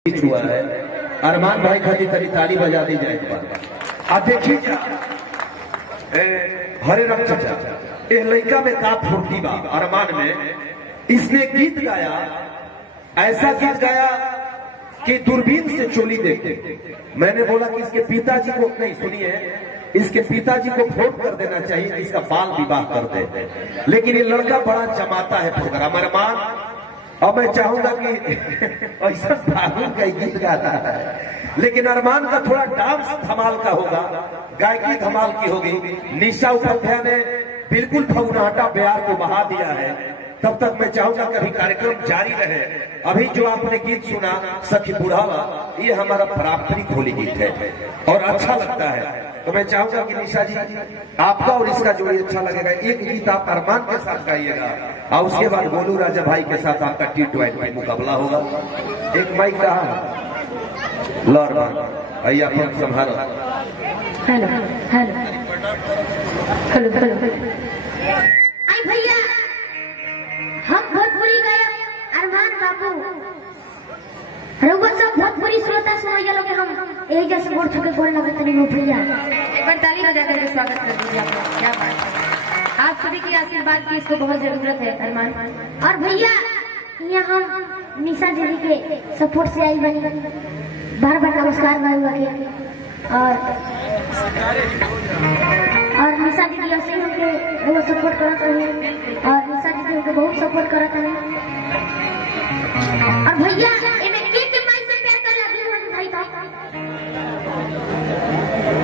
हुआ है। अरमान भाई खाती तरी ताली बजा दी जाए। आप देखिए हरे राम चाचा ए लड़का में का फुर्ती बा। अरमान में इसने गीत गाया, ऐसा गीत गाया कि दूरबीन से चोली देखते। मैंने बोला कि इसके पिताजी को नहीं, सुनिए, इसके पिताजी को फोन कर देना चाहिए कि इसका बाल विवाह कर दे, लेकिन ये लड़का बड़ा जमाता है प्रोग्राम। अरमान, अब मैं चाहूंगा कि ऐसा बाबू का गीत गाता है, लेकिन अरमान का थोड़ा डांस धमाल का होगा, गायकी धमाल की होगी। निशा उपाध्याय ने बिल्कुल फगुनाटा प्यार को बहा दिया है। तब तक मैं चाहूंगा कि अभी कार्यक्रम जारी रहे। अभी जो आपने गीत सुना सखी बुढ़ावा, ये हमारा पारंपरिक होली गीत है और अच्छा लगता है। तो मैं चाहूंगा कि निशा जी आपका और इसका जोड़ी अच्छा लगेगा। एक गीत आप अरमान के साथ गाइएगा और उसके बाद गोलू राजा भाई के साथ आपका T20 मुकाबला होगा। एक माइक रहा है लॉर आइए आप संभालो। हेलो हेलो हेलो हेलो आई भैया, हम भोजपुरी गायक अरमान बाबू रउआ सब भोजपुरी श्रोता सुनैया लोग हम एक जैसे गोड़ छुके बोल लगत नहीं हो भैया। एक बार ताली बजा करके स्वागत कर दीजिए आपका। क्या बात है, आप सभी की आशीर्वाद की इसको बहुत जरूरत है अरमान। और भैया यहाँ हम निशा दीदी के सपोर्ट से आई बनी, बार बार नमस्कार भाई के। और निशा दीदी ऐसे ही हमके वो सपोर्ट करत रहे और निशा दीदी हमके बहुत सपोर्ट करत रहे। और भैया इन्हें के माई से प्यार कर लगी हो भाई था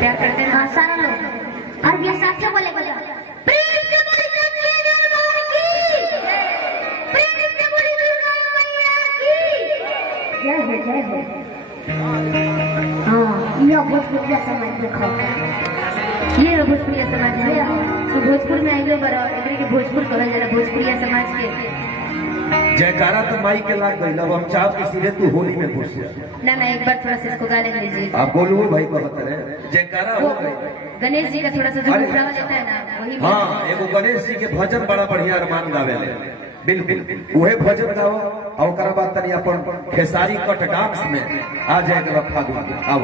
प्यार करते हैं हाँ सारा लोग। और भैया साथ से बोले बोले प्रेम से बोली सखी दरबार की, प्रेम से बोली दुर्गा मैया की जय हो। हाँ यह भोजपुरिया समाज देखो, ये भोजपुरिया समाज है। तो भोजपुर में आइलो बड़ा एकरे के भोजपुर कहल जाला, भोजपुरिया समाज के जयकारा तो माई के लाग गई। अब हम चाह कि सीधे तू होली में घुस जा। ना एक बार थोड़ा सा इसको गा लेने दीजिए। आप बोलो भाई बहुत है जयकारा हो गई। गणेश जी का थोड़ा सा जो मुखड़ा लेता है ना वही। हाँ एगो गणेश जी के भजन बड़ा बढ़िया अरमान गावे ले, बिल्कुल उहे भजन गाओ और ओकरा बाद तनी अपन खेसारी कट डांस में आ जाएगा फागुन। आओ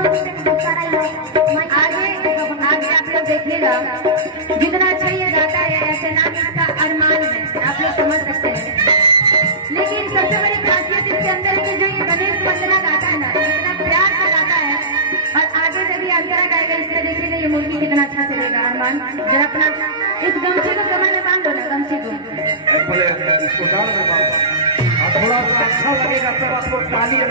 आगे आगे आप लोग देखिएगा, जितना अच्छा ये गाता है ऐसे नाम इसका अरमान है, आप लोग समझ सकते हैं। लेकिन सबसे बड़ी खासियत इसके अंदर है कि जो ये गणेश वंदना गाता है ना, इतना प्यार से गाता है। और आगे जब ये अंतरा गाएगा, इसमें देखिएगा ये मुर्गी कितना अच्छा चलेगा। अरमान जरा अपना इस गमछे को कमर में बांध दो ना, गमछे को पहले इसको डाल में बांध, थोड़ा सा अच्छा लगेगा तब आपको ताली आप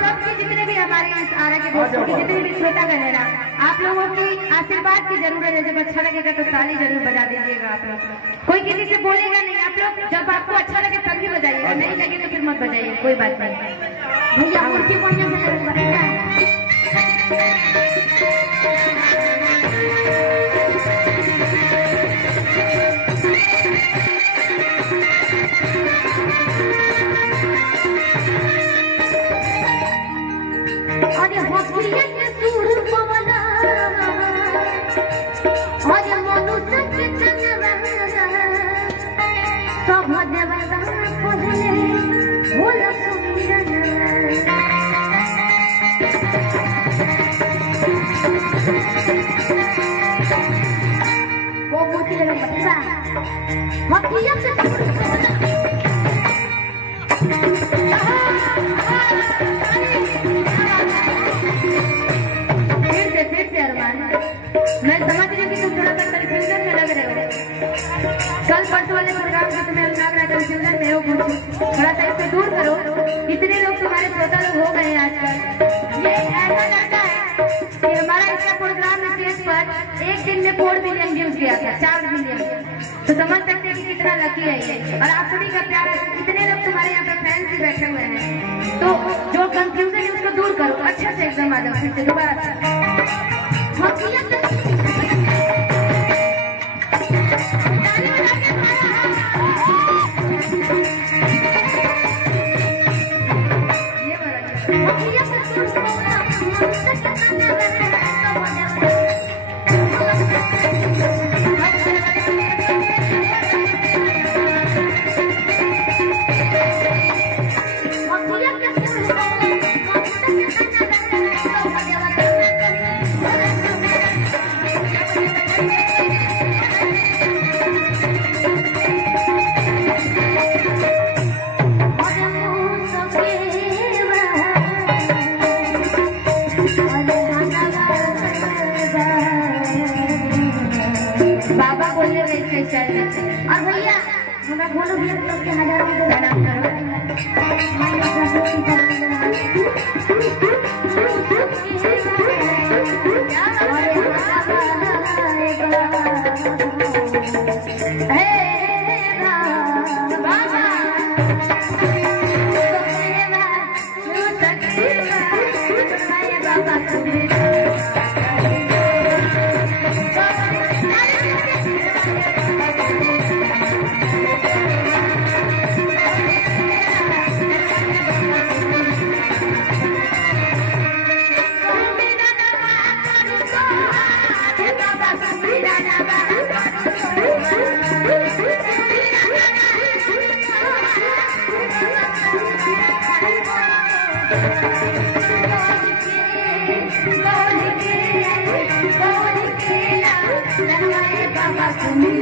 सबके जितने भी हमारे इस आरा के दोस्तों के जितने भी श्रोतागण है ना, आप लोगों की आशीर्वाद की जरूरत है। जब अच्छा लगेगा तो ताली जरूर बजा दीजिएगा आप लोग। कोई किसी से बोलेगा नहीं, आप लोग जब आपको अच्छा लगे तभी बजाइएगा, नहीं लगे तो फिर मत बजाइए, कोई बात नहीं। भैया मुर्गी बढ़िया से फिर से अरमान, मैं समझ रही हूँ कि तुम थोड़ा सा कंफ्यूजन में लग रहे हो। कल परसों वाले प्रोग्राम से तुम्हें लग रहा है कंफ्यूजन में हो कुछ, थोड़ा सा इससे दूर करो। कितने लोग तुम्हारे श्रोता लोग हो गए हैं आजकल। ये ऐसा लगता है कि हमारा इसका प्रोग्राम स्टेज पर एक दिन में 4 मिलियन व्यूज गया था, 4 मिलियन। तो समझ सकते हैं कि कितना लकी है ये। और आप सभी का प्यार है, कितने लोग तुम्हारे यहाँ पर फैंस भी बैठे हुए हैं। तो जो कंफ्यूजन है उसको दूर करो, अच्छा से एकदम आ जाओ। फिर से दोबारा और भैया हमारा बोलो भैया तो के हजार प्रणाम करो। Baba